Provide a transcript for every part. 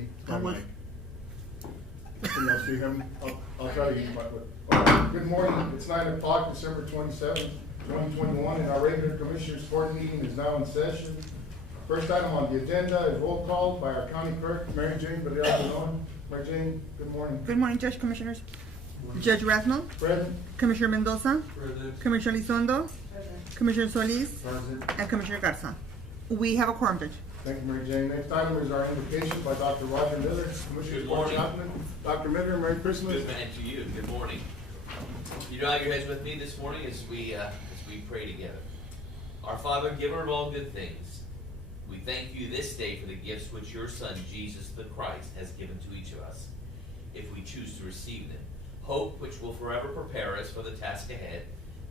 me. I was- Can y'all see him? I'll try to use my, good morning, it's 9 o'clock, December 27th, 2021, and our regular Commissioners Court meeting is now in session. First item on the agenda is roll call by our County Clerk, Mary Jane Villalobos. Mary Jane, good morning. Good morning, Judge Commissioners. Judge Rathmel, Present. Commissioner Mendoza, Present. Commissioner Elizondo, Commissioner Solis, Present. and Commissioner Garza. We have a quorum, Judge. Thank you, Mary Jane. Next item is our invocation by Dr. Roger Miller, Commissioner Court Chaplain. Dr. Miller, Merry Christmas. Good man to you. Good morning. You bow your heads with me this morning as we pray together. Our Father, giver of all good things, we thank you this day for the gifts which your Son, Jesus the Christ, has given to each of us, if we choose to receive them. Hope, which will forever prepare us for the task ahead.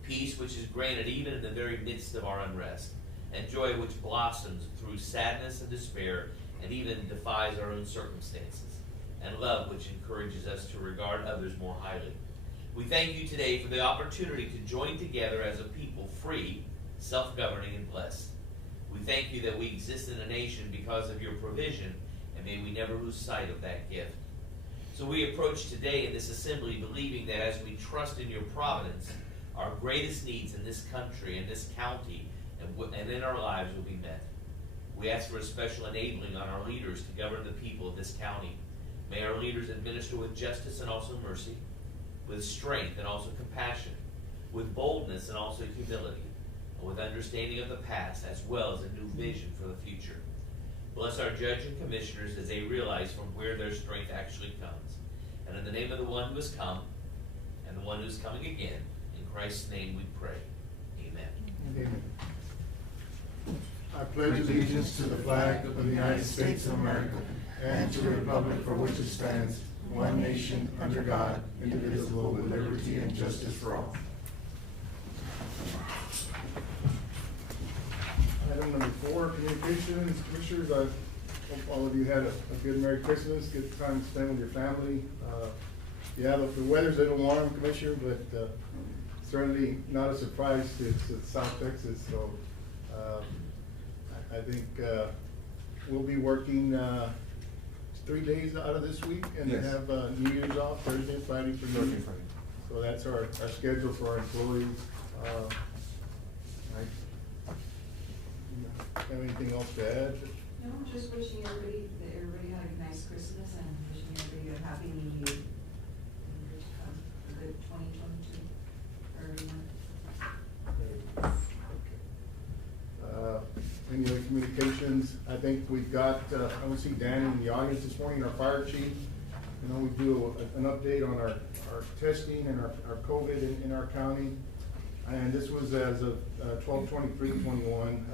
Peace, which is granted even in the very midst of our unrest. And joy, which blossoms through sadness and despair, and even defies our own circumstances. And love, which encourages us to regard others more highly. We thank you today for the opportunity to join together as a people free, self-governing, and blessed. We thank you that we exist in a nation because of your provision, and may we never lose sight of that gift. So we approach today in this assembly believing that as we trust in your providence, our greatest needs in this country and this county and in our lives will be met. We ask for a special enabling on our leaders to govern the people of this county. May our leaders administer with justice and also mercy, with strength and also compassion, with boldness and also humility, and with understanding of the past as well as a new vision for the future. Bless our judge and commissioners as they realize from where their strength actually comes. And in the name of the one who has come and the one who is coming again, in Christ's name we pray. Amen. Amen. I pledge allegiance to the flag of the United States of America and to the republic for which it stands, one nation, under God, indivisible, with liberty and justice for all. Item number 4, communications. Commissioners, I hope all of you had a good Merry Christmas, good time to spend with your family. Yeah, the weather's a little warm, Commissioner, but certainly not a surprise to South Texas, so I think we'll be working 3 days out of this week and Yes. have New Year's off, Thursday and Friday for New Year's. Friday. So that's our schedule for our employees. Have anything else to add? No, just wishing everybody, that everybody had a nice Christmas and wishing everybody a happy New Year. And a good 2022 for everyone. Any other communications? I think we've got, I want to see Dan in the audience this morning, our fire chief. You know, we do an update on our testing and our COVID in our county. And this was as of 12/23/21.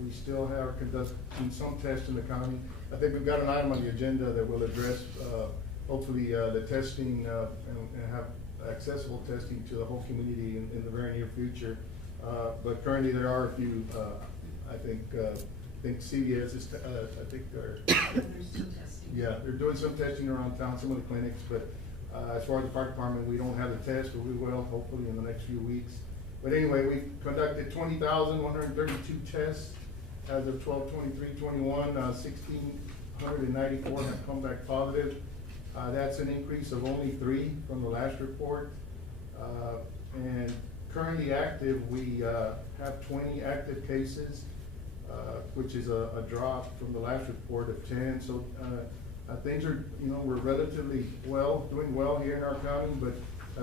We still have conducting some tests in the county. I think we've got an item on the agenda that will address, hopefully, the testing and have accessible testing to the whole community in the very near future. But currently there are a few, I think CVS is, I think they're, They're still testing. yeah, they're doing some testing around town, some of the clinics, but as far as the fire department, we don't have the test, but we will hopefully in the next few weeks. But anyway, we've conducted 20,132 tests as of 12/23/21. 1,694 have come back positive. That's an increase of only 3 from the last report. And currently active, we have 20 active cases, which is a drop from the last report of 10. So things are, you know, we're relatively doing well here in our county, but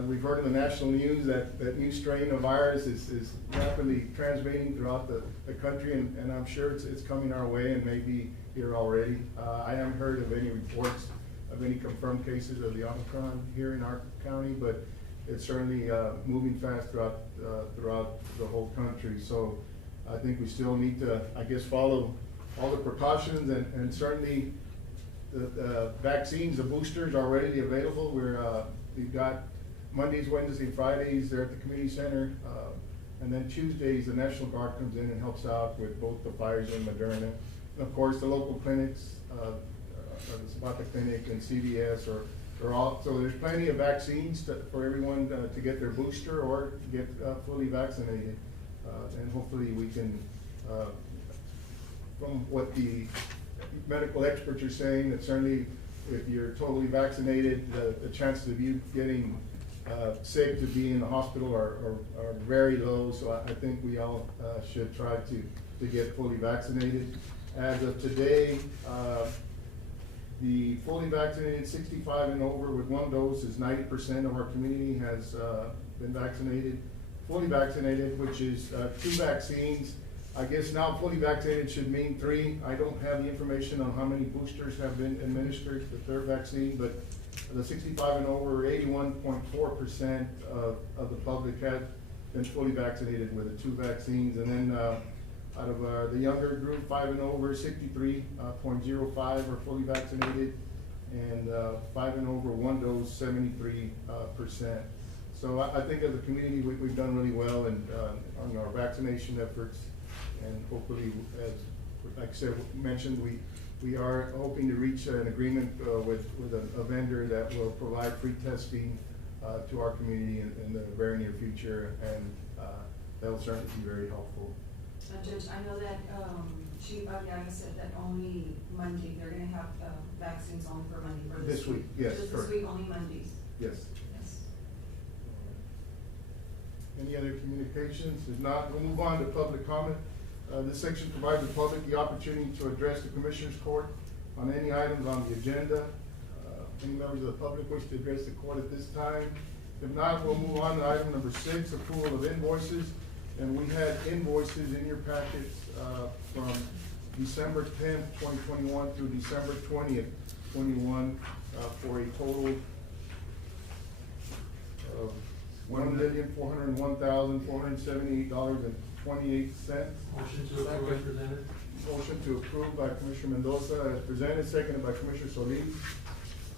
we've heard in the national news that new strain of virus is rapidly transmitting throughout the country, and I'm sure it's coming our way and maybe here already. I haven't heard of any reports of any confirmed cases of the Omicron here in our county, but it's certainly moving fast throughout the whole country. So I think we still need to, I guess, follow all the precautions, and certainly the vaccines, the boosters are readily available. We've got Mondays, Wednesdays, Fridays, they're at the community center. And then Tuesdays, the National Guard comes in and helps out with both the Pfizer and Moderna. And of course, the local clinics, the Zapata clinic and CVS are all, so there's plenty of vaccines for everyone to get their booster or get fully vaccinated. And hopefully we can, from what the medical experts are saying that certainly if you're totally vaccinated, the chances of you getting sick to be in the hospital are very low. So I think we all should try to get fully vaccinated. As of today, the fully vaccinated 65 and over with one dose is 90% of our community has been vaccinated. Fully vaccinated, which is 2 vaccines. I guess now fully vaccinated should mean 3. I don't have the information on how many boosters have been administered, the 3rd vaccine, but the 65 and over, 81.4% of the public has been fully vaccinated with the 2 vaccines. And then out of the younger group, 5 and over, 63.05 are fully vaccinated, and 5 and over, 1 dose, 73%. So I think as a community, we've done really well on our vaccination efforts, and hopefully, as like I said, mentioned, we are hoping to reach an agreement with a vendor that will provide free testing to our community in the very near future, and that will certainly be very helpful. Judge, I know that, Chief Aviaga said that only Monday, they're gonna have, vaccines only for Monday, for this week. Yes, Just correct. this week, only Mondays. Yes. Yes. Any other communications? If not, we'll move on to public comment. This section provides the public the opportunity to address the Commissioners Court on any items on the agenda. Any members of the public wish to address the court at this time? If not, we'll move on to item number 6, approval of invoices. And we had invoices in your packets from December 10th, 2021 through December 20th, 21 for a total of $1,401,478.28. Motion to approve as presented. Motion to approve by Commissioner Mendoza as presented, seconded by Commissioner Solis.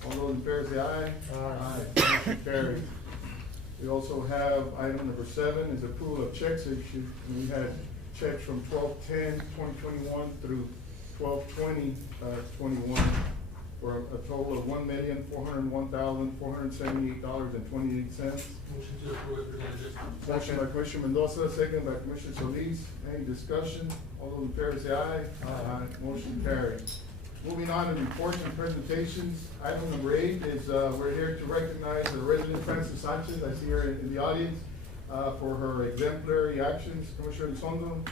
All those in favor say aye. Aye. Motion carries. We also have item number 7 is approval of checks issued. And we had checks from 12/10/2021 through 12/20/21 for a total of $1,401,478.28. Motion to approve as presented. Motion by Commissioner Mendoza, second by Commissioner Solis. Any discussion? All those in favor say aye. Aye. Motion carried. Moving on to reports and presentations. Item number 8 is, we're here to recognize the resident Francis Sanchez, I see her in the audience, for her exemplary actions. Commissioner Elizondo?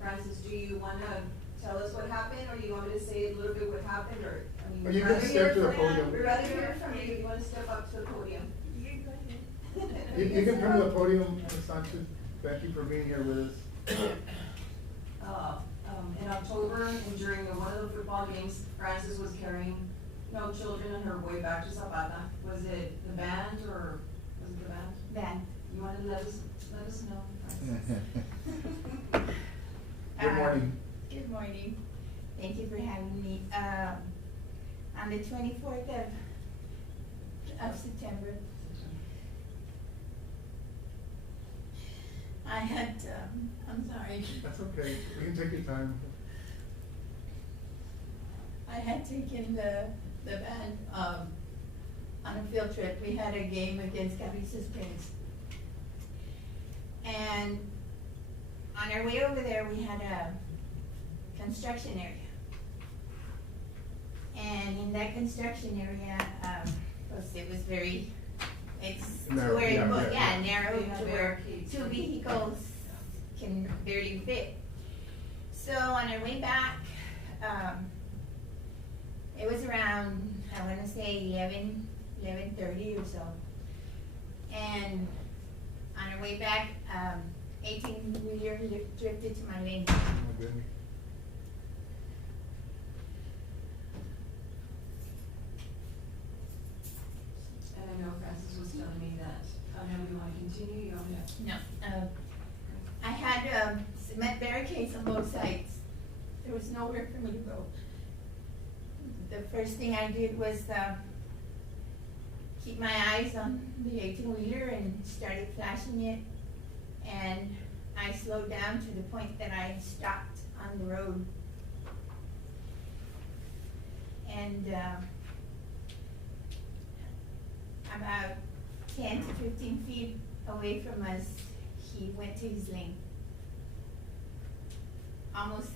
Francis, do you wanna tell us what happened, or you want me to say a little bit what happened, or? I mean, Or you we'd can rather step hear to the from- podium. We'd rather hear from you, if you wanna step up to the podium. You can come to the podium, Ms. Sanchez. Thank you for being here with us. In October, and during one of the football games, Francis was carrying children on her way back to Zapata. Was it the band, or was it the band? Band. You wanna let us know, Francis? Good morning. Good morning. Thank you for having me. On the 24th of September, I had, I'm sorry. That's okay. We can take your time. I had taken the band, on a field trip. We had a game against Cabeza Springs. And on our way over there, we had a construction area. And in that construction area, it was very, it's to Narrow, where, yeah, narrow Yeah, to where barricades. 2 vehicles can barely fit. So on our way back, it was around, I wanna say 11:30 or so. And on our way back, 18-wheeler drifted to my lane. Oh, my goodness. And I know Francis was telling me that, I know we wanna continue, you want me to? No, I had cement barricades on both sides. There was nowhere for me to go. The first thing I did was keep my eyes on the 18-wheeler and started flashing it. And I slowed down to the point that I stopped on the road. And about 10 to 15 feet away from us, he went to his lane. Almost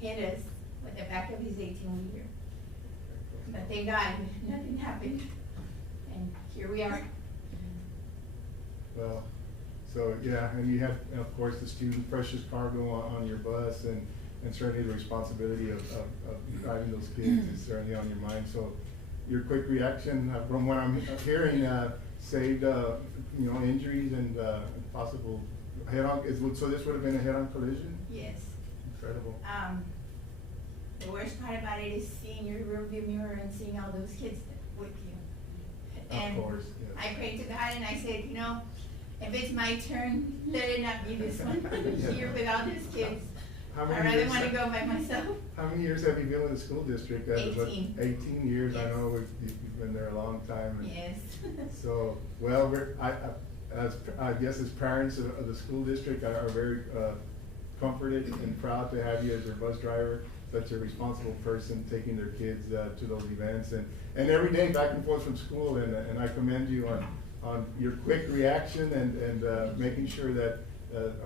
hit us, with the back of his 18-wheeler. But thank God, nothing happened, and here we are. Well, so, yeah, and you have, of course, the student precious cargo on your bus, and certainly the responsibility of driving those kids is certainly on your mind. So your quick reaction, from what I'm hearing, saved, injuries and possible head-on, so this would have been a head-on collision? Yes. Incredible. The worst part about it is seeing your rearview mirror and seeing all those kids with you. And Of course, yes. I prayed to God and I said, if it's my turn, let it not be this one. Yeah. Here with all these kids. How I'd many rather years- want to go by myself. How many years have you been with the school district? 18. 18 years, I Yes. know you've been there a long time. And Yes. So, well, I guess as parents of the school district are very comforted and proud to have you as their bus driver, such a responsible person taking their kids to those events and every day back and forth from school. And I commend you on your quick reaction and making sure that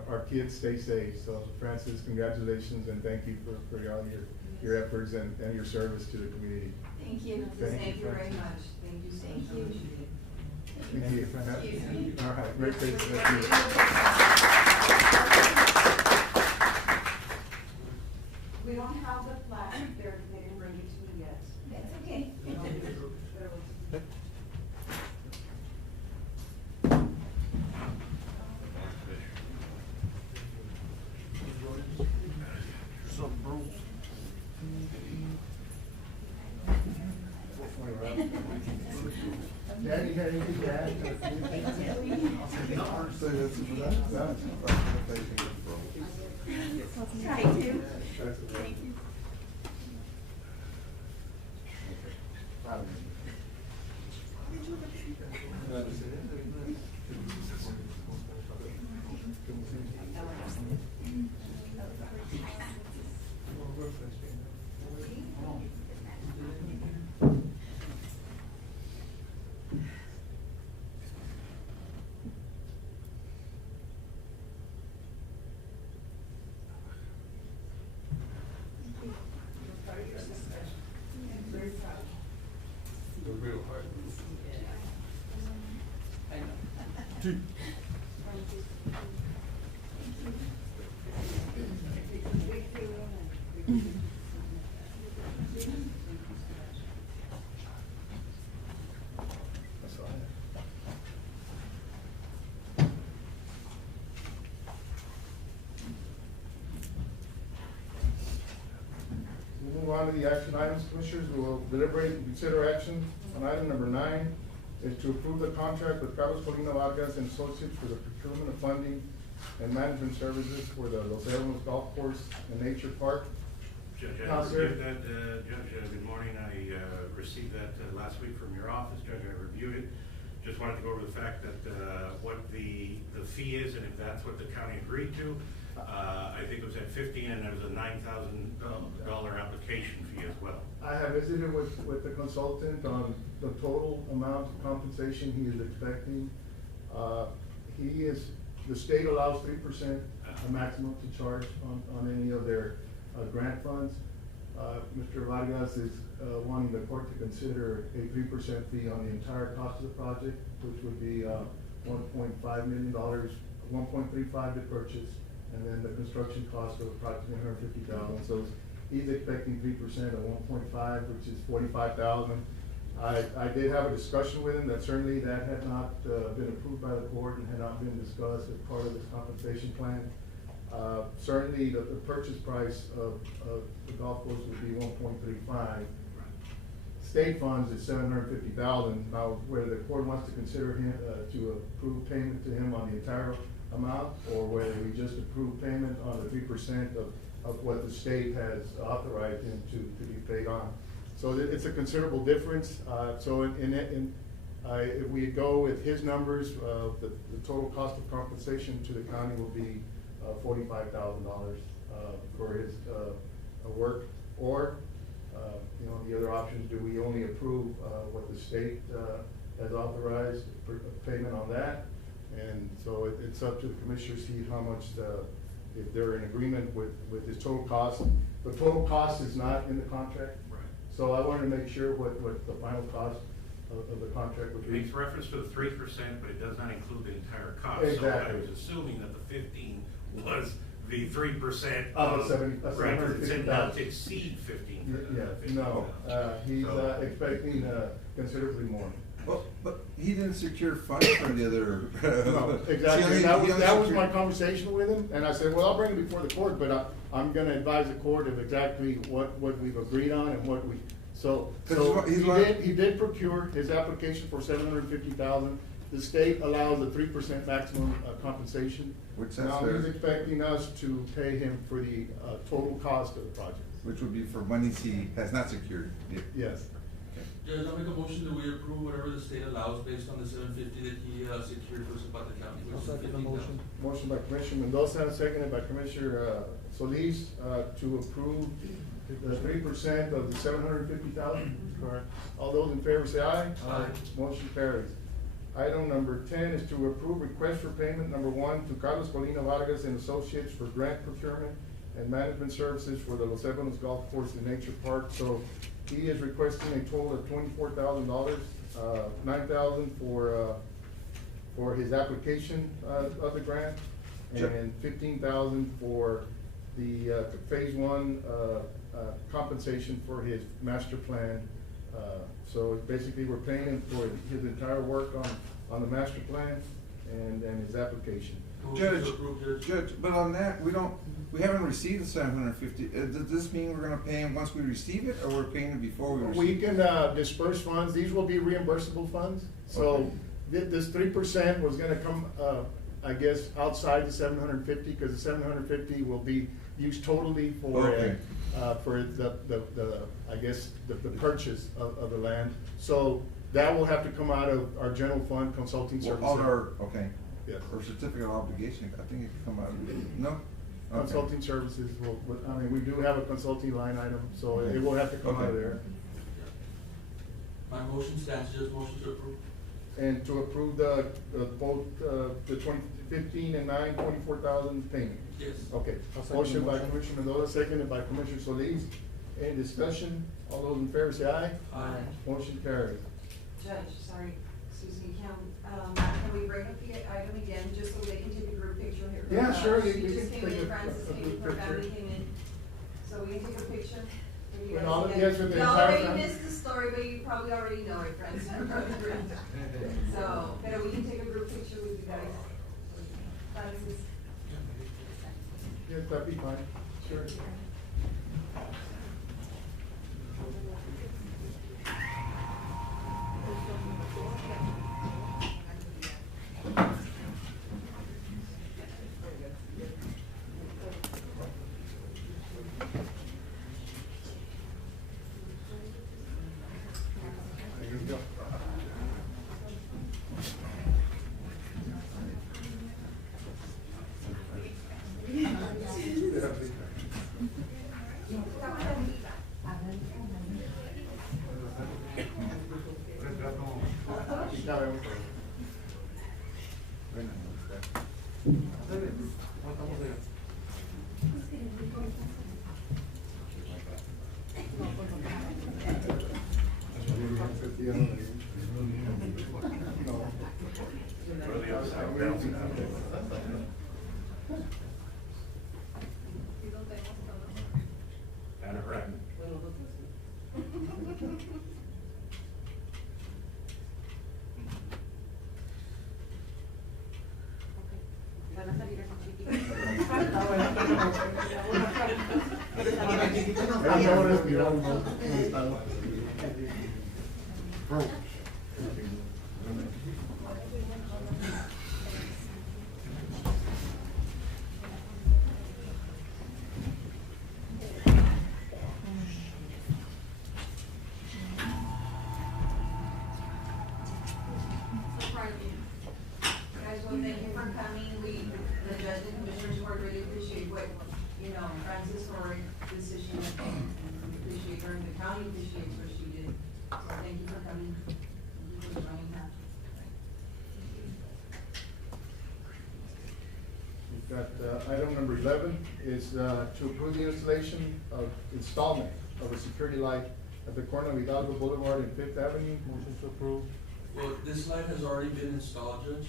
our kids stay safe. So Francis, congratulations and thank you for all your efforts and your service to the community. Thank you. Thank you, very Francis. much. Thank you so Thank much. you. Thank you. Excuse me. All right, great, thank you. We don't have the plaque there, they didn't bring it to me yet. That's okay. Daddy, you got anything to add? Try to. Thank you. That's all I have. We'll move on to the action items, Commissioners. We will deliberate and consider action on item number 9 is to approve the contract with Carlos Colina Vargas and Associates for the procurement of funding and management services for the Los Alamos Golf Course and Nature Park. Judge, I Counselor. reviewed that, Judge, good morning. I received that last week from your office, Judge. I reviewed it. Just wanted to go over the fact that what the fee is and if that's what the county agreed to. I think it was at 15 and there was a $9,000 application fee as well. I have visited with the consultant on the total amount of compensation he is expecting. The state allows 3% a maximum to charge on any of their grant funds. Mr. Vargas is wanting the court to consider a 3% fee on the entire cost of the project, which would be $1.5 million, $1.35 to purchase, and then the construction cost of approximately $150,000. So he's expecting 3% of 1.5, which is $45,000. I did have a discussion with him that certainly that had not been approved by the court and had not been discussed as part of his compensation plan. Certainly the purchase price of the golf course would be 1.35. State funds is $750,000. Now, whether the court wants to consider him to approve payment to him on the entire amount, or whether we just approve payment on the 3% of what the state has authorized him to be paid on. So it's a considerable difference. So if we go with his numbers, the total cost of compensation to the county will be $45,000 for his work. Or, the other options, do we only approve what the state has authorized for payment on that? And so it's up to the commissioners to see how much if they're in agreement with his total cost. The total cost is not in the contract. Right. So I wanted to make sure what the final cost of the contract would It be. makes reference to the 3%, but it does not include the entire cost. Exactly. So I was assuming that the 15 was the 3% Of of. the 70 Right, 'cause it said not 750,000. to exceed 15. Yeah, no, he's So- expecting considerably more. But he didn't secure funds from the other. No, See, exactly, he that only was my secured- conversation with him, and I said, well, I'll bring it before the court, but I'm gonna advise the court of exactly what we've agreed on and what we, so 'Cause he's he did procure his application for $750,000. The state allows a 3% maximum compensation. Which that's Now, fair. he's expecting us to pay him for the total cost of the project. Which would be for monies he has not secured. Yeah. Yes. Judge, I'll make a motion that we approve whatever the state allows based on the $750 that he secured for Zapata County, which is $15,000. Motion by Commissioner Mendoza, seconded by Commissioner Solis, to approve the 3% of the $750,000. Correct. All those in favor say aye. Aye. Motion carries. Item number 10 is to approve request for payment number 1 to Carlos Colina Vargas and Associates for grant procurement and management services for the Los Ebanos Golf Course and Nature Park. So he is requesting a total of $24,000, $9,000 for his application of the grant, Sure. and $15,000 for the phase 1 compensation for his master plan. So basically, we're paying him for his entire work on the master plan and his application. Motion Judge, to approve, Judge, but on that, we haven't received the 750. Does this mean we're gonna pay him once we receive it, or we're paying him before we receive We it? can disperse funds, these will be reimbursable funds, so Okay. this 3% was gonna come, I guess, outside the 750, because the 750 will be used totally for, Okay. for I guess, the purchase of the land. So that will have to come out of our general fund consulting Well, services. all our, okay. Yes. Or certificate of obligation, I think it can come out, no? Okay. Consulting services I mean, we do have a consulting line item, so it will have to come out of Okay. there. My motion stands, Judge, motion to approve. And to approve both, the 2015 and 24,000 payment. Yes. Okay, motion by Commissioner Mendoza, seconded by Commissioner Solis. Any discussion? All those in favor say aye. Aye. Motion carries. Judge, sorry, excuse me, can we bring up the item again, just so they can take a group picture here? Yeah, sure, She you just can came take in, a Francis came group in, her family picture. came in, so we can take a picture. With you With guys all of again. you guys, with the You entire already family? missed the story, but you probably already know it, Francis. So, but we can take a group picture with you guys. Francis. Yes, that'd be fine, sure. There you go. Or the upside down. Panoramic. Van a salir así chiquitos. Acabo de respirar, no estaba. So proud of you. Guys, well, thank you for coming. The judge and commissioners court really appreciate what, Francis for decision. We appreciate her, and the county appreciates what she did. So thank you for coming. Thank you for joining us. got, item number 11 is, to approve the installment of a security light at the corner of Hidalgo Boulevard and Fifth Avenue. Motion to approve. Well, this light has already been installed, Judge.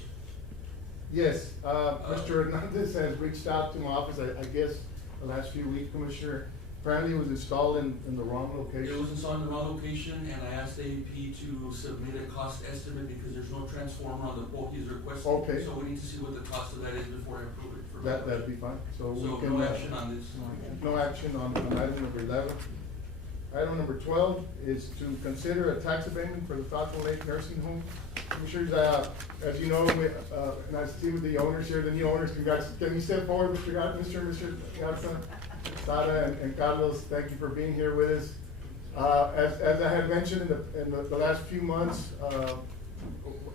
Yes, Mr. Hernandez has reached out to my office, I guess, the last few weeks, Commissioner. Apparently it was installed in the wrong location. It was installed in the wrong location, and I asked AEP to submit a cost estimate because there's no transformer on the pole he's requesting. Okay. So we need to see what the cost of that is before I approve it. for That'd be fine, so we So can. no action on this. No action on item number 11. Item number 12 is to consider a tax abatement for the Falcon Lake Nursing Home. Commissioners, as you know, and I see with the owners here, the new owners, congrats. Can you step forward, Mr. Garza, Sara, and Carlos, thank you for being here with us. As I had mentioned in the last few months,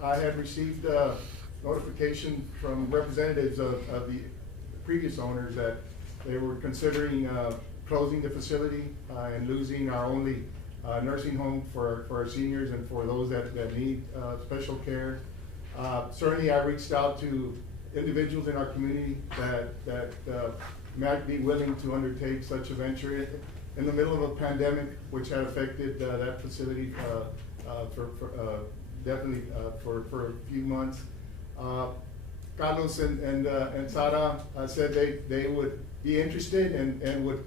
I had received notification from representatives of the previous owners that they were considering closing the facility and losing our only nursing home for our seniors and for those that need special care. Certainly I reached out to individuals in our community that might be willing to undertake such a venture in the middle of a pandemic, which had affected that facility definitely for a few months. Carlos and Sara said they would be interested and would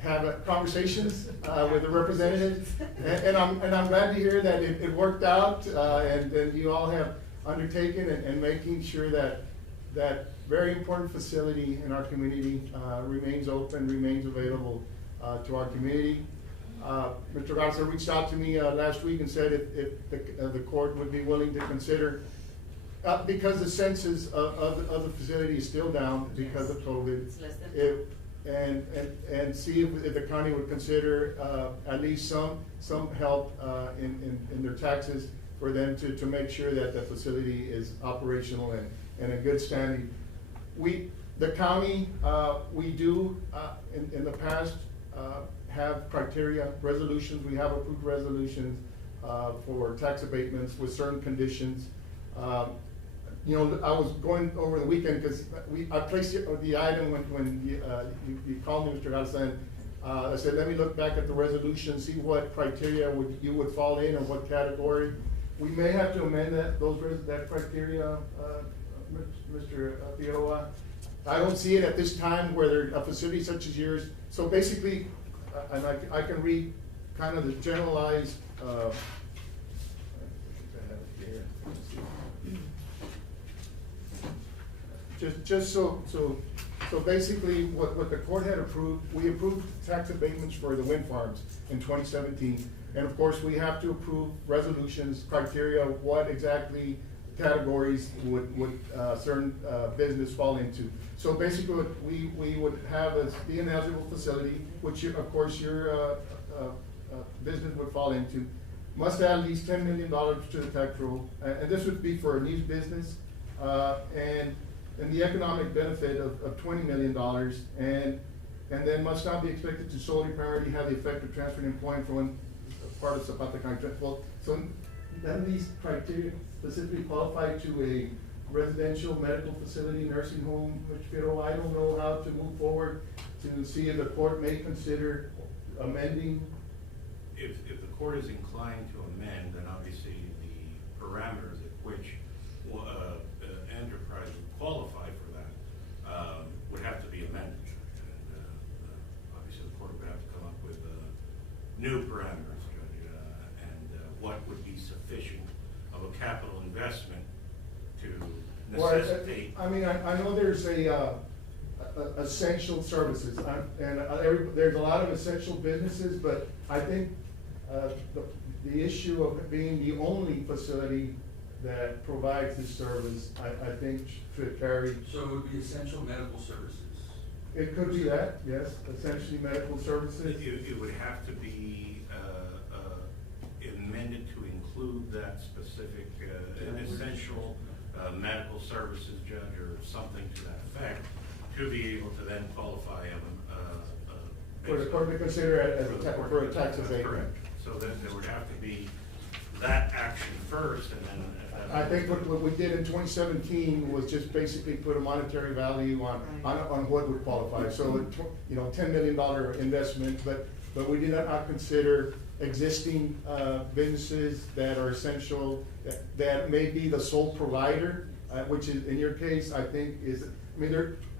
have conversations with the representatives, and I'm glad to hear that it worked out, and you all have undertaken and making sure that that very important facility in our community remains open, remains available to our community. Mr. Garza reached out to me last week and said if the court would be willing to consider, because the census of the facility is still down because of COVID. It's less than And see if the county would consider at least some help in their taxes for them to make sure that the facility is operational and in good standing. The county, we do in the past have criteria, resolutions. We have approved resolutions for tax abatements with certain conditions. You know, I was going over the weekend because I placed the item when you called me, Mr. Garza, I said, let me look back at the resolution, see what criteria you would fall in or what category. We may have to amend that criteria, Mr. Figueroa. I don't see it at this time where a facility such as yours. So basically, and I can read kind of the generalized, just so basically what the court had approved, we approved tax abatements for the wind farms in 2017. And of course, we have to approve resolutions, criteria, what exactly categories would certain business fall into. So basically what we would have is be an eligible facility, which of course your business would fall into, must add at least $10 million to the tax roll. And this would be for a new business, and the economic benefit of $20 million, and then must not be expected to solely primarily have the effect of transferring employment from one part of Zapata County. Well, so none of these criteria specifically qualify to a residential medical facility, nursing home, which, you know, I don't know how to move forward to see if the court may consider amending. If the court is inclined to amend, then obviously the parameters at which enterprise would qualify for that would have to be amended. And obviously the court would have to come up with new parameters, Judge, and what would be sufficient of a capital investment to necessitate. Well, I mean, I know there's essential services, and there's a lot of essential businesses, but I think the issue of being the only facility that provides this service, I think should carry. So it would be essential medical services. It could be that, yes, essentially medical services. It would have to be amended to include that specific essential medical services, Judge, or something to that effect, to be able to then qualify for the court to consider it as for a tax abatement. Correct. So then there would have to be that action first, and then if that. I think what we did in 2017 was just basically put a monetary value on what would qualify. So, $10 million investment, but we did not consider existing businesses that are essential, that may be the sole provider, which is, in your case, I think is,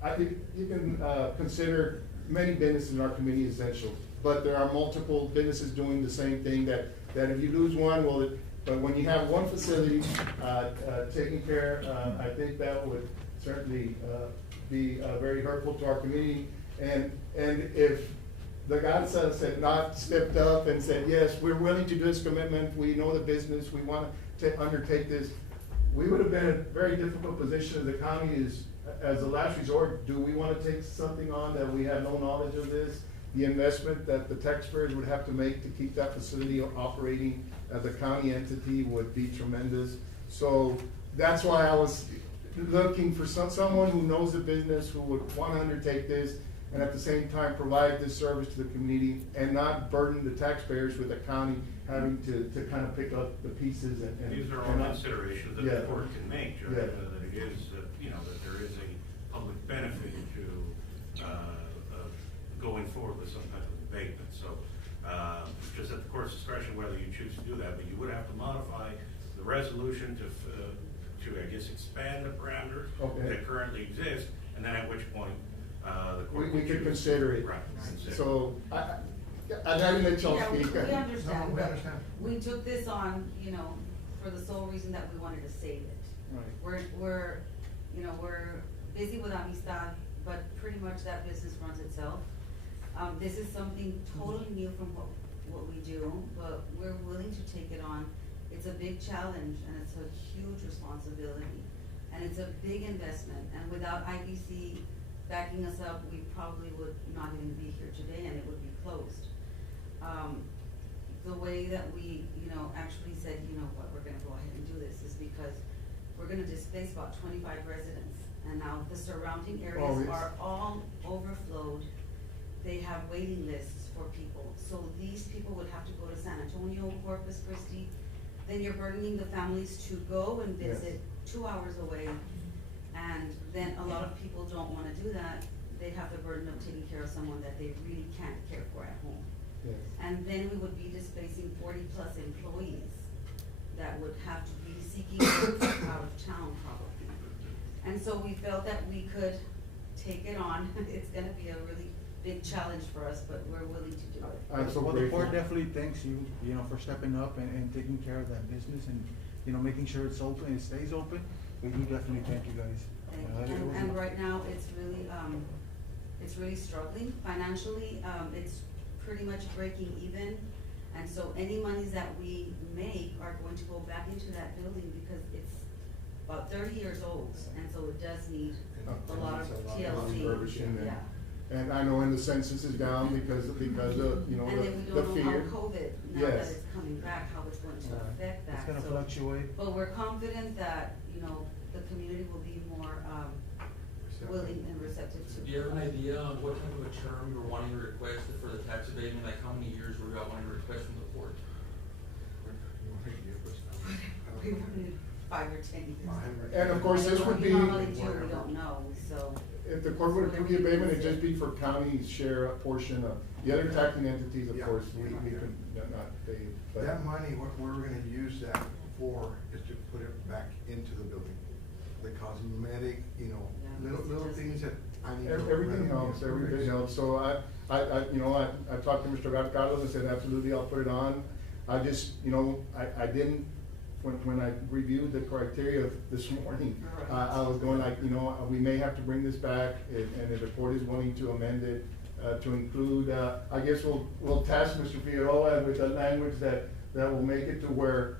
I think you can consider many businesses in our community essential, but there are multiple businesses doing the same thing that if you lose one, but when you have one facility taking care, I think that would certainly be very hurtful to our community. And if the Garzas had not stepped up and said, yes, we're willing to do this commitment, we know the business, we want to undertake this, we would have been in a very difficult position as the county is, as a last resort. Do we want to take something on that we have no knowledge of this? The investment that the taxpayers would have to make to keep that facility operating as a county entity would be tremendous. So that's why I was looking for someone who knows the business, who would want to undertake this, and at the same time provide this service to the community and not burden the taxpayers with the county having to kind of pick up the pieces and. These are all considerations that the court can make, Judge, that it is, that there is a public benefit to going forward with some type of abatement. So, just at the court's discretion whether you choose to do that, but you would have to modify the resolution to I guess, expand the parameters that currently exist, and then at which point, the court. We could consider it. Right. Consider. So, I gotta let y'all Yeah, we speak. understand, No, we but understand. we took this on, for the sole reason that we wanted to save it. Right. We're busy with Amistad, but pretty much that business runs itself. This is something totally new from what we do, but we're willing to take it on. It's a big challenge and it's a huge responsibility, and it's a big investment, and without IBC backing us up, we probably would not even be here today and it would be closed. The way that we, actually said, we're gonna go ahead and do this is because we're gonna displace about 25 residents, and now the surrounding areas are all overflowed. They have waiting lists for people, so these people would have to go to San Antonio, Corpus Christi. Then you're burdening the families to go and visit 2 hours away, and then a lot of people don't wanna do that. They have the burden of taking care of someone that they really can't care for at home. Yes. And then we would be displacing 40-plus employees that would have to be seeking work out of town probably. And so we felt that we could take it on. It's gonna be a really big challenge for us, but we're willing to do it. I'm so Well, the grateful. court definitely thanks you, for stepping up and taking care of that business and, making sure it's open, it stays open. We do definitely thank you guys. Thank you. And right now, it's really struggling financially. It's pretty much breaking even. And so any monies that we make are going to go back into that building because it's about 30 years old. And so it does need a lot of TLC. refurbishing Yeah. And I know in the census is down because of, And then we the don't know how fear. COVID, now that Yes. it's coming back, how it's going to affect that. It's gonna So- fluctuate. But we're confident that, the community will be more, willing and receptive to. Do you have an idea on what type of a term you're wanting to request for the tax abatement, like how many years were you wanting to request from the court? We wanted 5 or 10 years. And of course, this would be, We normally do, we don't know, so. if the court would approve the abatement, it'd just be for county's share a portion of, the other taxing entities, of course, we could not pay. But That money, what we're gonna use that for is to put it back into the building. The cosmetic, little things that I need. everything helps, everything helps. So I talked to Mr. Carlos and said, absolutely, I'll put it on. I just, I didn't, when I reviewed the criteria this morning, I was going like, we may have to bring this back, and if the court is willing to amend it, to include, I guess we'll task Mr. Figueroa with a language that will make it to where,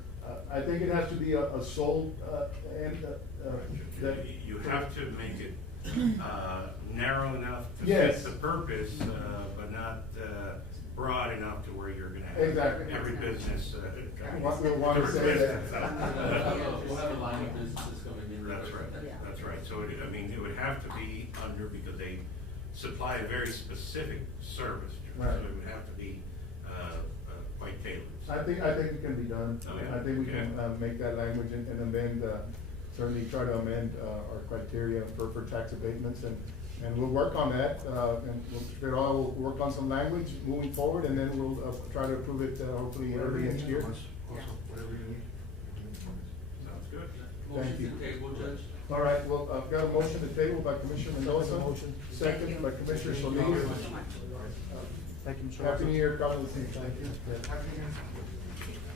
I think it has to be a sole, that. You have to make it, narrow enough to Yes. fit the purpose, but not, broad enough to where you're gonna have. Exactly. Every business, We'll want to say that. We'll have a line of businesses coming in. That's right, Yeah. that's right. So it would have to be under, because they supply a very specific service. Right. So it would have to be, quite tailored. I think it can be done. Oh, yeah? I think we can, Okay. make that language and amend, certainly try to amend, our criteria for tax abatements, and we'll work on that, and we'll work on some language moving forward, and then we'll, try to approve it, hopefully early next year. Also, whatever you need. Sounds good. Thank you. Motion to table, Judge. All right, well, I've got a motion to table by Commissioner Mendoza. Motion. Second by Commissioner Solis. Thank you, Mr. Happy New Rosas. Year, God bless you. Thank you.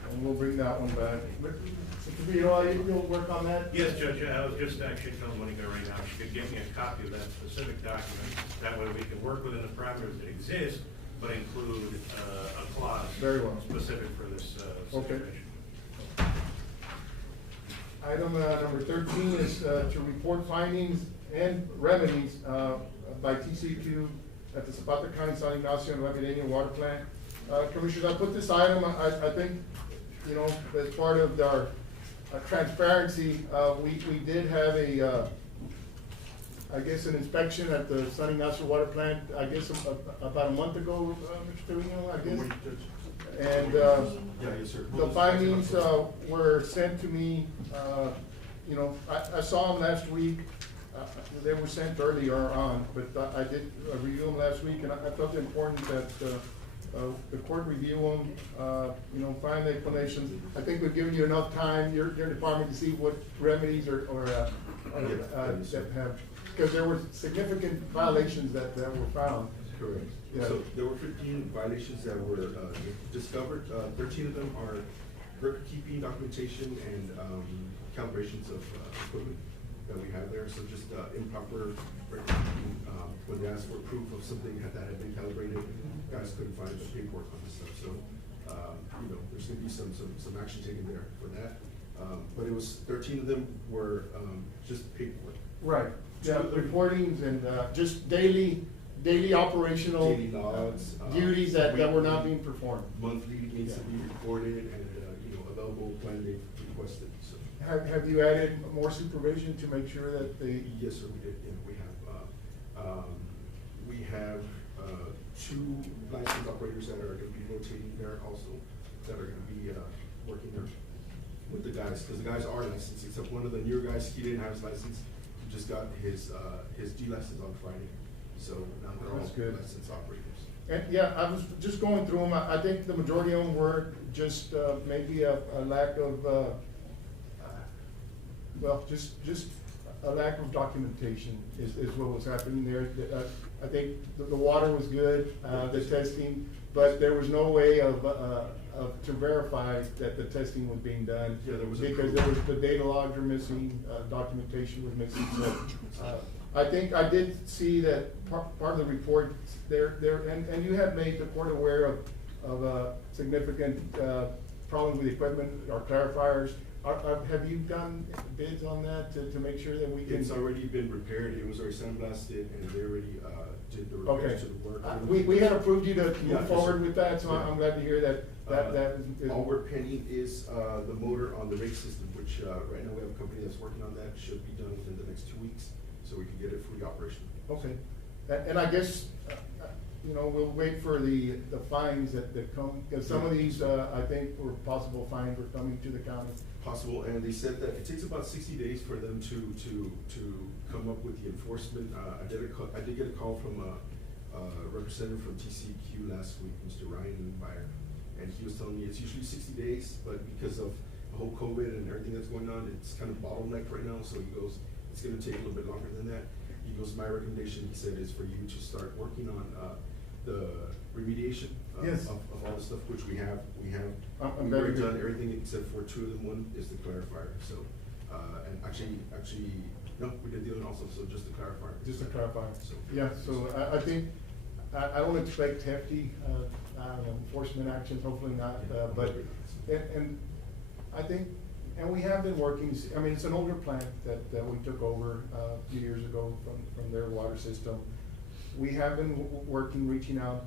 And we'll bring that one back. Mr. Vito, you'll work on that? Yes, Judge, I was just actually telling Monica right now, she could get me a copy of that specific document. That way we can work within the parameters that exist, but include a clause. Very well. Specific for this Okay. situation. Item number 13 is to report findings and remedies by TCQ at the Zapata County San Ignacio and Ramirena Water Plant. Commissioners, I put this item, I think, you know, as part of our transparency, we did have I guess, an inspection at the San Ignacio Water Plant, I guess, about a month ago, Mr. Trevino, I guess. And, yes, sir. the findings, were sent to me, you know, I saw them last week. They were sent earlier on, but I did review them last week, and I felt it important that, the court review them, you know, find the explanations. I think we've given you enough time, your department, to see what remedies that have, because there were significant violations that were found. Correct. Yeah. So there were 15 violations that were discovered. 13 of them are record keeping, documentation, and calibrations of equipment that we have there. So just improper record keeping. When they asked for proof of something that had been calibrated, guys couldn't find the paperwork on this stuff. So you know, there's going to be some action taken there for that. But it was 13 of them were just paperwork. Right, yeah, reportings and, just daily operational. Daily logs, Duties that were not being performed. Monthly needs to be reported, and you know, available when they requested. So Have you added more supervision to make sure that the? yes, sir, we did. Yeah, we have 2 licensed operators that are going to be rotating there also, that are going to be working there with the guys, because the guys are licensed. Except one of the newer guys, he didn't have his license. He just got his D license on Friday. So now they're all That's good. licensed operators. And, yeah, I was just going through them. I think the majority of them were just, maybe a lack of, well, just a lack of documentation is what was happening there. I think the water was good, the testing, but there was no way to verify that the testing was being done. Yeah, there was a because proof. the data logs were missing, documentation was missing. So, I think I did see that part of the report there, and you have made the court aware of significant problems with equipment or clarifiers. Have you done bids on that to make sure that we can? It's already been repaired. It was already sandblasted, and they already did the repairs to the work. We had approved you to Yeah, move forward yes, with that, so yeah. I'm glad to hear that is. All we're pending is the motor on the rig system, which right now we have a company that's working on that. Should be done within the next 2 weeks, so we can get it fully operational. Okay, and I guess, you know, we'll wait for the fines that come, because some of these, I think, were possible fines were coming to the county. Possible, and they said that it takes about 60 days for them to come up with the enforcement. I did get a call from a representative from TCQ last week, Mr. Ryan Meyer, and he was telling me it's usually 60 days, but because of the whole COVID and everything that's going on, it's kind of bottlenecked right now. So he goes, it's going to take a little bit longer than that. He goes, my recommendation, he said, is for you to start working on the remediation Yes. of all the stuff which we have. We've I'm already very done good. everything except for 2 of them. One is the clarifier. So, and actually, no, we did the other one also. So just the clarifier. Just to clarify. So- Yeah, so I think, I don't expect hefty, I don't know, enforcement actions, hopefully not, but, and I think, and we have been working, I mean, it's an older plant that we took over a few years ago from their water system. We have been working, reaching out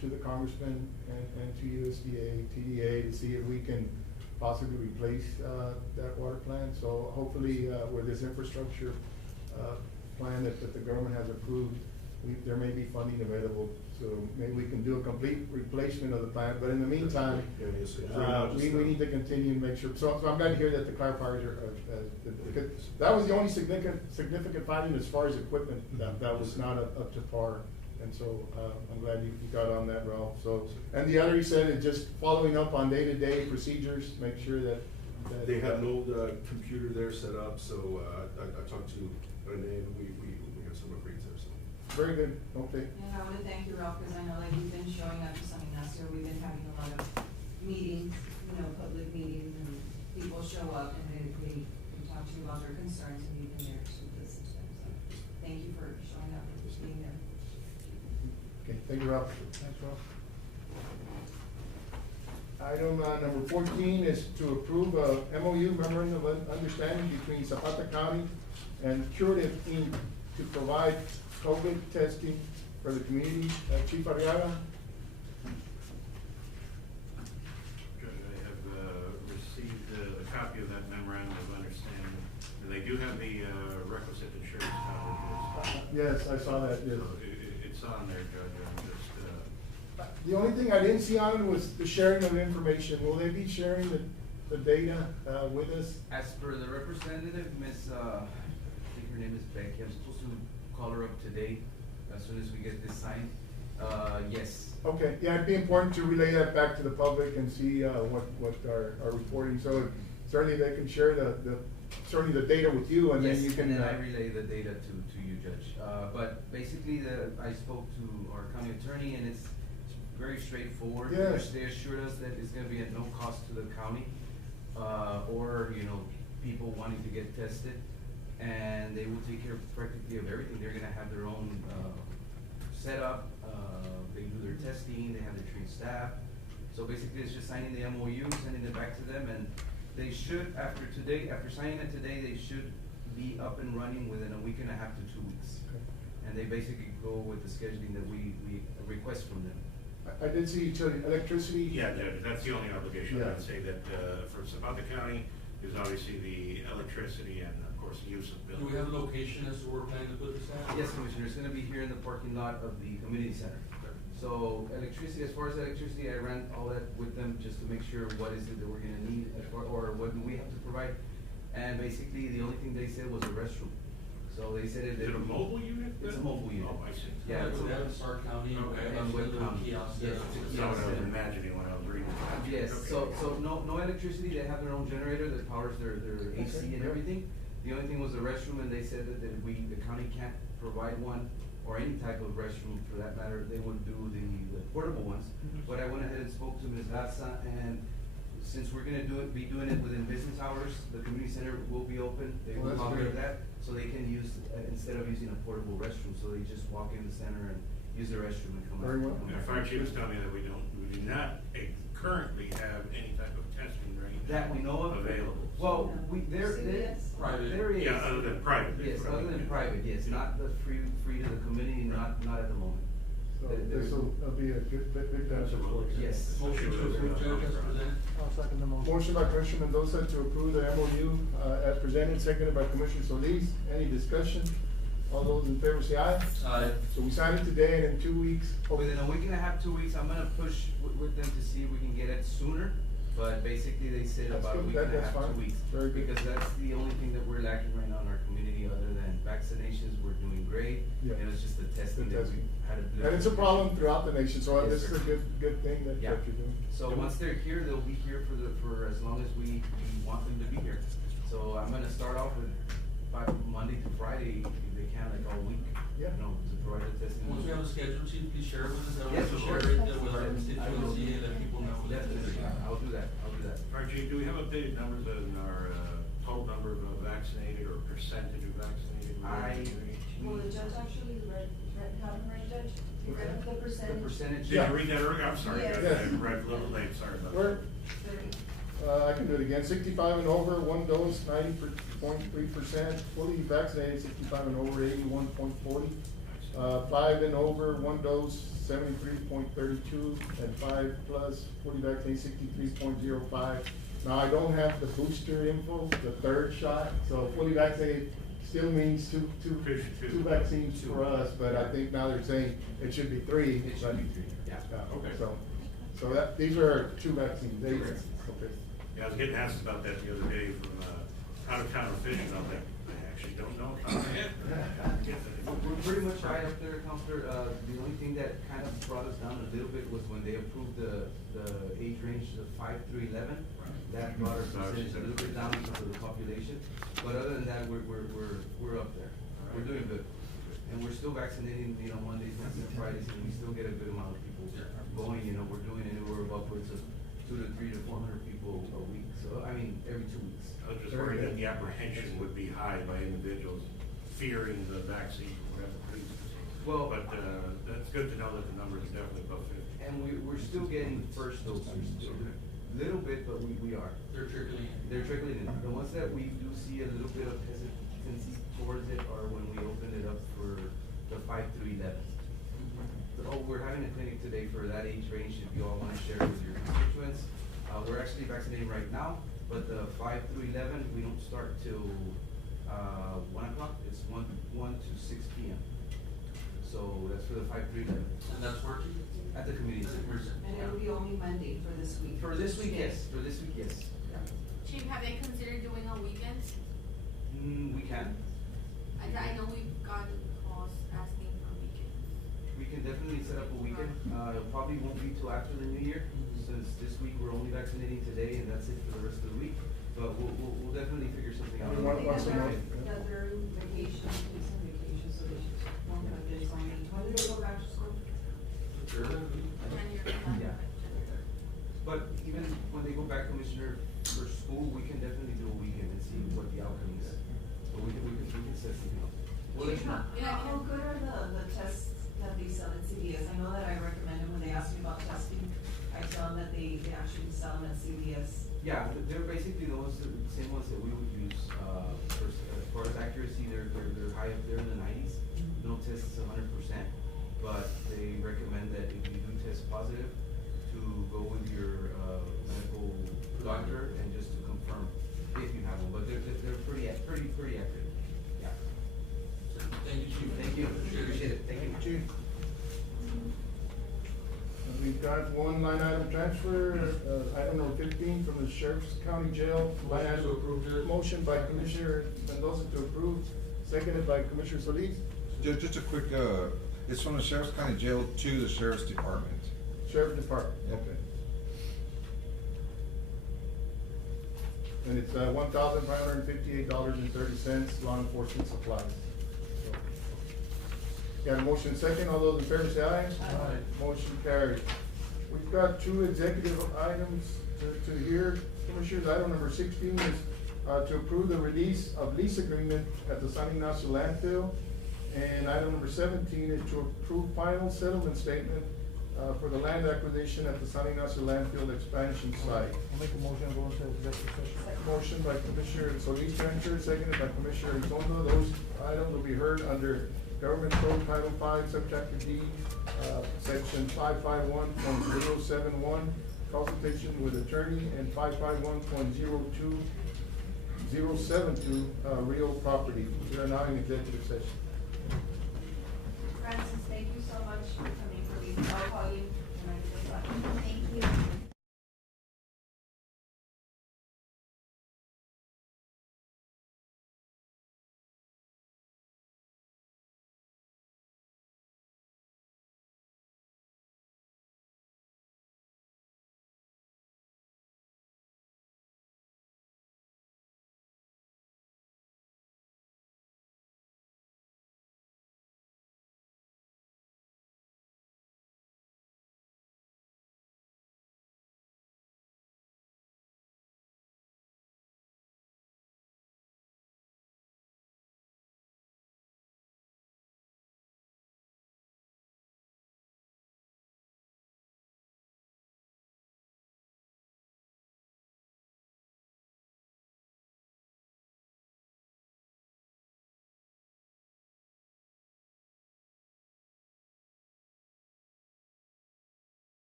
to the congressman and to USDA, TDA, to see if we can possibly replace that water plant. So hopefully with this infrastructure plan that the government has approved, there may be funding available, so maybe we can do a complete replacement of the plant, but in the meantime, Yeah, yes, sir. Right now, we just, need to continue and make sure, so I'm glad to hear that the clarifiers are, because that was the only significant finding as far as equipment, that was not up to par. And so, I'm glad you got on that, Ralph, so, and the other, you said, is just following up on day-to-day procedures, make sure that. They had an old computer there set up, so I talked to Renee, and we have some upgrades there, so. Very good, okay. And I wanna thank you, Ralph, because I know that you've been showing up to San Ignacio, we've been having a lot of meetings, public meetings, and people show up and they talk to you about their concerns, and you've been there to listen to them, so thank you for showing up and just being there. Okay, thank you, Ralph. Thanks, Ralph. Item number 14 is to approve a MOU, memorandum of understanding between Zapata County and Curative Inc. to provide COVID testing for the community. Chief Arriaga? Judge, I have received a copy of that memorandum of understanding, and they do have the requisite insurance coverages. Yes, I saw that, yes. So it's on there, Judge, I'm just, The only thing I didn't see on it was the sharing of information. Will they be sharing the data with us? As per the representative, Miss, I think her name is Becky, I'm supposed to call her up today, as soon as we get this signed. Yes. Okay, yeah, it'd be important to relay that back to the public and see what our reporting, so certainly they can share certainly the data with you, and then you can. Yes, and then I relay the data to you, Judge. But basically, I spoke to our county attorney, and it's very straightforward. Yes. They assured us that it's gonna be at no cost to the county, or, people wanting to get tested. And they will take care practically of everything. They're gonna have their own, setup, they do their testing, they have their trained staff. So basically, it's just signing the MOU, sending it back to them, and they should, after signing it today, they should be up and running within a week and a half to 2 weeks. Okay. And they basically go with the scheduling that we request from them. I did see utility, electricity. yeah, Judge, that's the only obligation. Yeah. I'd say that for Zapata County is obviously the electricity and, of course, use of Do buildings. we have a location as to where we're planning to put this at? Yes, Commissioner, it's gonna be here in the parking lot of the community center. So electricity, as far as electricity, I ran all that with them just to make sure what is it that we're gonna need, or what do we have to provide. And basically, the only thing they said was a restroom. So they said Is it a mobile unit? It's a then? mobile unit. Oh, I see. Yeah, Like it's we a- have in Stark County, we Okay. have In a Webb little County. kiosk Yes, there. it's a That's kiosk. what I was imagining when I was reading that. Yes, Okay. so no electricity, they have their own generator that powers their AC and Okay. everything. The only thing was the restroom, and they said that the county can't provide one, or any type of restroom for that matter, they would do the portable ones. But I went ahead and spoke to Ms. Garza, and since we're gonna be doing it within business hours, the community center will be open, they Well, will that's cover great. that, so they can use, instead of using a portable restroom, so they just walk in the center and use the restroom and come out. Very well. The fire chief was telling me that we do not currently have any type of testing range. That we know of? Available. Well, there CVS? Private. there is. Yeah, other than private. Yes, other than private, yes, not the free to the community, not at the moment. So this will be a big benefit for us. Yes. Motion to approve, Judge, as presented. I'll second the motion. Motion by Commissioner Mendoza to approve the MOU as presented, seconded by Commissioner Solis. Any discussion? All those in favor say aye. Aye. So we sign it today, and in 2 weeks. Within a week and a half, 2 weeks, I'm gonna push with them to see if we can get it sooner, but basically they said That's about a good. week and a That's half, fine. 2 weeks. Very good. Because that's the only thing that we're lacking right now in our community, other than vaccinations, we're doing great. Yeah. And it's just the testing The that we testing. had to do. And it's a problem throughout the nation, so Yes, this is sir. a good thing that Yeah. you're doing. So once they're here, they'll be here for as long as we want them to be here. So I'm gonna start off with Monday to Friday, if they can, like all week. Yeah. To provide the testing. Once we have a schedule, Chief, please share it with us, I Yes, want to of share course. it with our constituency and let people know. Definitely, I'll do that. Fire chief, do we have updated numbers on our total number of vaccinated or percentage of vaccinated? Well, the judge actually read, right, Judge? You read the The percentage? percentage. Did you read that earlier? I'm sorry, Yes. I read a little late, sorry about Where, that. I can do it again, 65 and over, one dose, 90.3%, fully vaccinated, 65 and over, 81.40. 5 and over, one dose, 73.32, and 5 plus, fully vaccinated, 63.05. Now, I don't have the booster info, the third shot, so fully vaccinated, still means two vaccines for us, but I think now they're saying it should be three. It should be three, yeah. Okay. So that, these are two vaccines. Two vaccines. Okay. Yeah, I was getting asked about that the other day from, out-of-town officials, I was like, I actually don't know. We're pretty much right up there, Counselor. The only thing that kind of brought us down a little bit was when they approved the age range of 5 through 11. That brought our percentage a little bit down because of the population. But other than that, we're up there. We're doing good. And we're still vaccinating, Mondays, Wednesdays, Fridays, and we still get a good amount of people going. We're doing anywhere of upwards of 200 to 300 to 400 people a week. So, every 2 weeks. I was just worried that the apprehension would be high by individuals fearing the vaccine or whatever reason. Well, But, that's good to know that the number is definitely above 50. and we're still getting first doses. Little bit, but we are. They're trickling. They're trickling in. The ones that we do see a little bit of hesitancy towards it are when we open it up for the 5 through 11. Oh, we're having a clinic today for that age range, if you all want to share with your constituents. We're actually vaccinating right now, but the 5 through 11, we don't start till 1 o'clock. It's 1 to 6 p.m. So that's for the 5 through 11. And that's working? At the community center. And it will be only Monday for this week. For this week, yes. For this week, yes. Yeah. Chief, have they considered doing a weekend? We can. I know we've gotten calls asking for weekends. We can definitely set up a weekend. It probably won't be till after the new year, since this week we're only vaccinating today and that's it for the rest of the week. But we'll definitely figure something out. Once a month. That they're vacation, takes some vacation, so they just won't have this on me. When do they go back to school? Yeah. But even when they go back, Commissioner, for school, we can definitely do a weekend and see what the outcome is. But we can set something up. Well, if not, How good are the tests that they sell at CVS? I know that I recommend them when they ask me about testing. I tell them that they actually sell them at CVS. yeah, they're basically the same ones that we would use, as far as accuracy, they're high up there in the 90s. No test is 100%, but they recommend that if you do test positive, to go with your, medical doctor and just to confirm if you have one, but they're pretty accurate, yeah. Thank you, Chief. Thank you, appreciate it, thank you. Chief. We've got one line item transfer, item number 15 from the Sheriff's County Jail. Line Motion to item approve, Judge. Motion by Commissioner Mendoza to approve, seconded by Commissioner Solis. Just a quick, it's from the Sheriff's County Jail to the Sheriff's Department. Sheriff Department, Yep. okay. And it's $1,558.30, law enforcement supplies. Got a motion second, all those in favor say aye. Aye. Motion carried. We've got two executive items to hear, Commissioners. Item number 16 is to approve the release of lease agreement at the San Ignacio landfill. And item number 17 is to approve final settlement statement for the land acquisition at the San Ignacio landfill expansion site. I'll make a motion to go into executive session. Motion by Commissioner Solis Trencher, seconded by Commissioner Elizondo. Those items will be heard under Government Code Title 5, Subchapter D, Section 551.071, consultation with attorney, and 551.02072, real property. We are now in executive session. Francis, thank you so much for coming, please. I'll call you when I get back. Thank you.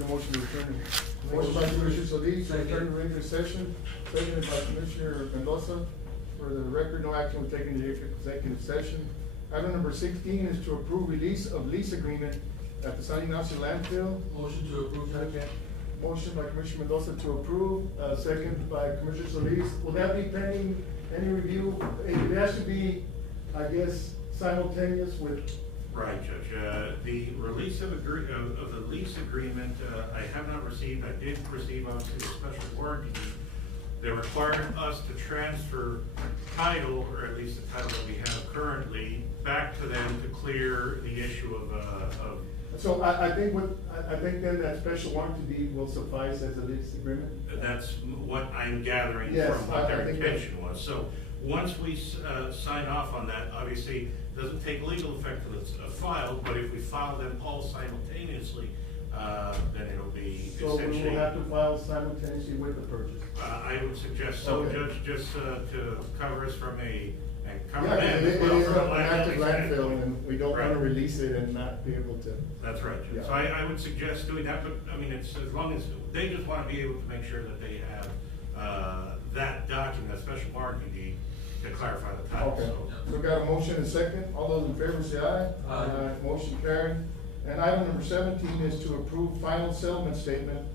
need a motion to return. Motion by Commissioner Solis, to return to regular session, seconded by Commissioner Mendoza. For the record, no action was taken in the executive session. Item number 16 is to approve release of lease agreement at the San Ignacio landfill. Motion to approve, Judge. Motion by Commissioner Mendoza to approve, second by Commissioner Solis. Will that be pending any review? It has to be, I guess, simultaneous with. Right, Judge. The release of the lease agreement, I have not received. I did receive obviously a special warranty. They required us to transfer title, or at least the title that we have currently, back to them to clear the issue of. So I think then that special warranty deed will suffice as a lease agreement? That's what I'm gathering Yes, from what their I think intention was. So, once we sign off on that, obviously, it doesn't take legal effect till it's filed, but if we file them all simultaneously, then it'll be So we essentially. will have to file simultaneously with the purchase? I would suggest so, Okay. Judge, just to cover us from and cover Yeah, them it as well is from a an active liability landfill, standpoint. and we don't want Right. to release it and not be able to. That's right, Judge. Yeah. So I would suggest doing that, but, I mean, it's as long as, they just want to be able to make sure that they have, that document, that special warranty deed, to clarify the title, Okay, so. so we got a motion and second. All those in favor say aye. Aye. Motion carried. And item number 17 is to approve final settlement statement,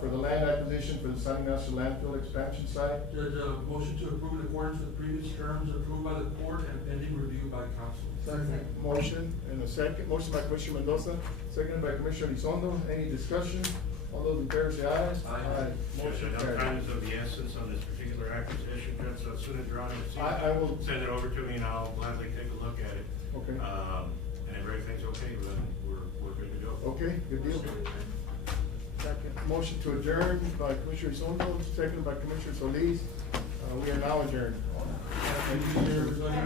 for the land acquisition for the San Ignacio landfill expansion site. Judge, motion to approve in accordance with previous terms approved by the court and pending review by council. Motion and a second. Motion by Commissioner Mendoza, seconded by Commissioner Elizondo. Any discussion? All those in favor say aye. Aye. Motion Judge, I know carried. time is of the essence on this particular acquisition, Judge, so as soon as you're on receipt, I will- send it over to me and I'll gladly take a look at it. Okay. And if everything's okay, then we're good to go. Okay, good deal. Second. Motion to adjourn by Commissioner Elizondo, seconded by Commissioner Solis. We are now adjourned. Thank you, everybody.